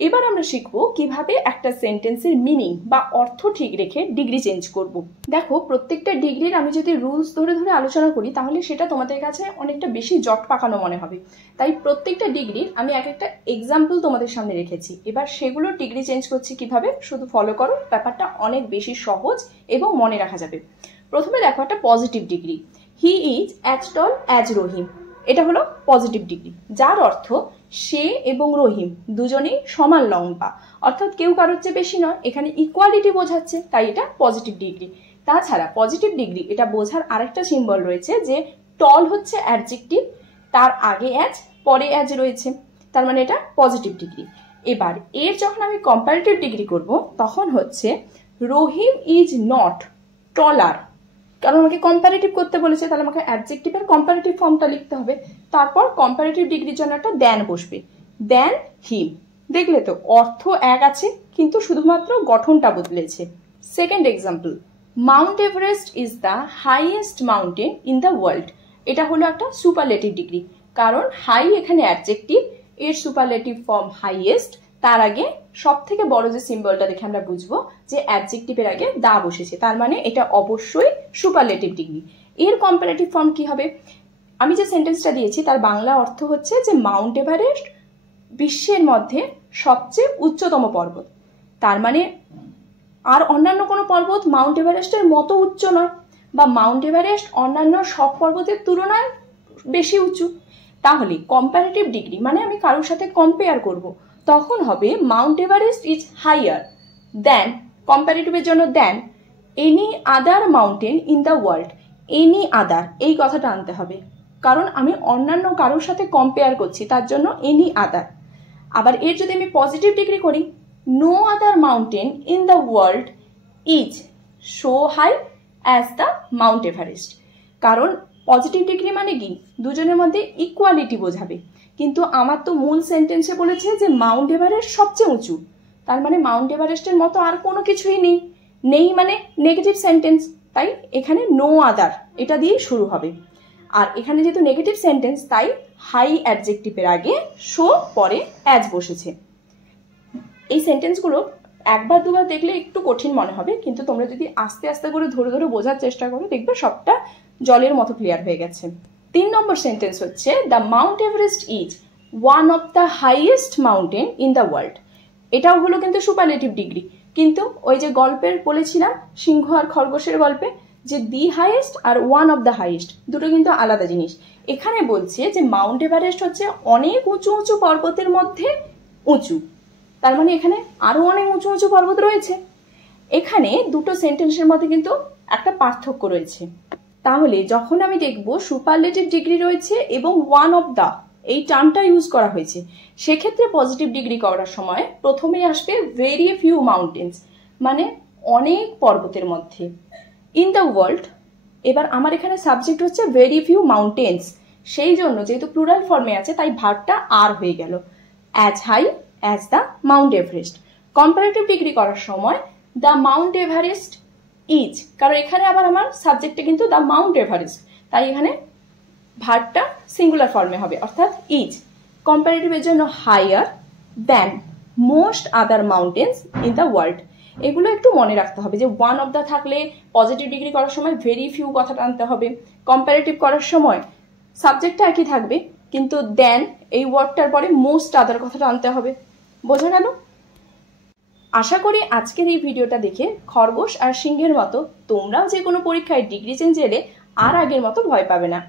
এবার আমরা শিখবো কিভাবে একটা সেন্টেন্সের মিনিং বা অর্থ ঠিক রেখে ডিগ্রি চেঞ্জ করব। দেখো, প্রত্যেকটা ডিগ্রির আমি যদি রুলস ধরে ধরে আলোচনা করি তাহলে সেটা তোমাদের কাছে অনেকটা বেশি জট পাকানো মনে হবে। তাই প্রত্যেকটা ডিগ্রির আমি এক একটা এক্সাম্পল তোমাদের সামনে রেখেছি। এবার সেগুলো ডিগ্রি চেঞ্জ করছি কিভাবে, শুধু ফলো করো, ব্যাপারটা অনেক বেশি সহজ এবং মনে রাখা যাবে। প্রথমে দেখো একটা positive degree, he is as tall as Rahim. এটা হলো পজিটিভ ডিগ্রি, যার অর্থ সে এবং রহিম দুজনেই সমান লম্বা, অর্থাৎ কেউ কারোর চেয়ে বেশি নয়। এখানে ইকুয়ালিটি বোঝাচ্ছে, তাই এটা পজিটিভ ডিগ্রি। তাছাড়া পজিটিভ ডিগ্রি এটা বোঝার আরেকটা সিম্বল রয়েছে যে টল হচ্ছে অ্যাডজেক্টিভ, তার আগে অ্যাজ পরে অ্যাজ রয়েছে, তার মানে এটা পজিটিভ ডিগ্রি। এবার এর যখন আমি কম্পারেটিভ ডিগ্রি করব তখন হচ্ছে রহিম ইজ নট টলার, কারণ আমাকে কম্পারেটিভ করতে বলেছে, তাহলে আমাকে অ্যাডজেক্টিভের কম্পারেটিভ ফর্মটা লিখতে হবে। তারপর কম্পারেটিভ ডিগ্রির জন্য একটা দ্যান বসবে, দ্যান হিম। দেখলে তো অর্থ এক আছে, কিন্তু শুধুমাত্র গঠনটা বদলেছে। Second example, Mount Everest is the highest mountain in the world. এটা হলো একটা সুপারলেটিভ ডিগ্রি, কারণ হাই এখানে অ্যাডজেক্টিভ, এর সুপারলেটিভ ফর্ম হাইয়েস্ট, তার আগে সব থেকে বড় যে সিম্বলটা দেখে আমরা বুঝবো যে অ্যাডজেক্টিভের আগে দা বসেছে, তার মানে এটা অবশ্যই সুপারলেটিভ ডিগ্রি। এর কম্পারেটিভ ফর্ম কি হবে? আমি যে সেন্টেন্সটা দিয়েছি তার বাংলা অর্থ হচ্ছে যে মাউন্ট এভারেস্ট বিশ্বের মধ্যে সবচেয়ে উচ্চতম পর্বত, তার মানে আর অন্যান্য কোনো পর্বত মাউন্ট এভারেস্টের মতো উচ্চ নয়, বা মাউন্ট এভারেস্ট অন্যান্য সব পর্বতের তুলনায় বেশি উঁচু। তাহলে কম্পারেটিভ ডিগ্রি মানে আমি কারোর সাথে কম্পেয়ার করব, তখন হবে Mount Everest is higher than, কম্পারেটিভের জন্য than, any other mountain in the world. Any other এই কথাটা আনতে হবে, কারণ আমি অন্যান্য কারোর সাথে কম্পেয়ার করছি, তার জন্য এনি আদার। আবার এর যদি আমি পজিটিভ ডিগ্রি করি, no other mountain in the world is so high as the mount Everest. কারণ পজিটিভ ডিগ্রি মানে কি দুজনের মধ্যে ইকুয়ালিটি বোঝাবে, কিন্তু আমার তো মূল সেন্টেন্সে বলেছে যে মাউন্ট এভারেস্ট সবচেয়ে উঁচু, তার মানে মাউন্ট এভারেস্টের মতো আর কোনো কিছুই নেই। নেই মানে নেগেটিভ সেন্টেন্স, তাই এখানে নো আদার এটা দিয়েই শুরু হবে। আর এখানে যেহেতু নেগেটিভ সেন্টেন্স, তাই হাই অ্যাডজেক্টিভের আগে শো, পরে অ্যাজ বসেছে। এই সেন্টেন্সগুলো একবার দুবার দেখলে একটু কঠিন মনে হবে, কিন্তু তোমরা যদি আস্তে আস্তে করে ধরে ধরে বোঝার চেষ্টা করো দেখবে সবটা জলের মতো ক্লিয়ার হয়ে গেছে। 3 নম্বর সেন্টেন্স হচ্ছে the mount Everest is one of the highest mountain in the world. এটাও হলো কিন্তু সুপারলেটিভ ডিগ্রি, কিন্তু ওই যে গল্পের বলেছিলাম সিংহ আর খরগোশের গল্পে যে দি হাইয়েস্ট আর ওয়ান অফ দ্য হাইয়েস্ট দুটো কিন্তু আলাদা জিনিস। এখানে বলছে যে মাউন্ট এভারেস্ট হচ্ছে অনেক উঁচু উঁচু পর্বতের মধ্যে উঁচু, তার মানে এখানে আরো অনেক উঁচু উঁচু পর্বত রয়েছে। এখানে দুটো সেন্টেন্সের মধ্যে কিন্তু একটা পার্থক্য রয়েছে। তাহলে যখন আমি দেখব সুপারলেটিভ ডিগ্রি রয়েছে এবং ওয়ান অফ দ্য এই টার্মটা ইউজ করা হয়েছে, সেক্ষেত্রে পজিটিভ ডিগ্রি করার সময় প্রথমে আসবে ভেরি ফিউ মাউন্টেন্স, মানে অনেক পর্বতের মধ্যে। ইন দ্য ওয়ার্ল্ড, এবার আমার এখানে সাবজেক্ট হচ্ছে ভেরি ফিউ মাউন্টেন্স, সেই জন্য যেহেতু প্লুরাল ফর্মে আছে তাই ভার্বটা আর হয়ে গেল, as high as the mount Everest. Comparative degree করার সময় দ্য মাউন্ট এভারেস্ট ইজ, কারণ এখানে আবার আমার সাবজেক্টে কিন্তু দ্য মাউন্ট এভারেস্ট, তাই এখানে ভার্বটা সিঙ্গুলার ফর্মে হবে, অর্থাৎ ইজ। কম্পারেটিভের জন্য higher than most other mountains in the world. এগুলো একটু মনে রাখতে হবে যে ওয়ান অফ দ্য থাকলে পজিটিভ ডিগ্রি করার সময় ভেরি ফিউ কথাটা আনতে হবে, কম্পারেটিভ করার সময় সাবজেক্টটা একই থাকবে কিন্তু দেন এই ওয়ার্ডটার পরে মোস্ট আদার কথাটা আনতে হবে। বোঝা গেল? আশা করি আজকের এই ভিডিওটা দেখে খরগোশ আর সিংহের মতো তোমরাও যে কোনো পরীক্ষায় ডিগ্রি চেঞ্জ এলে আর আগের মতো ভয় পাবে না।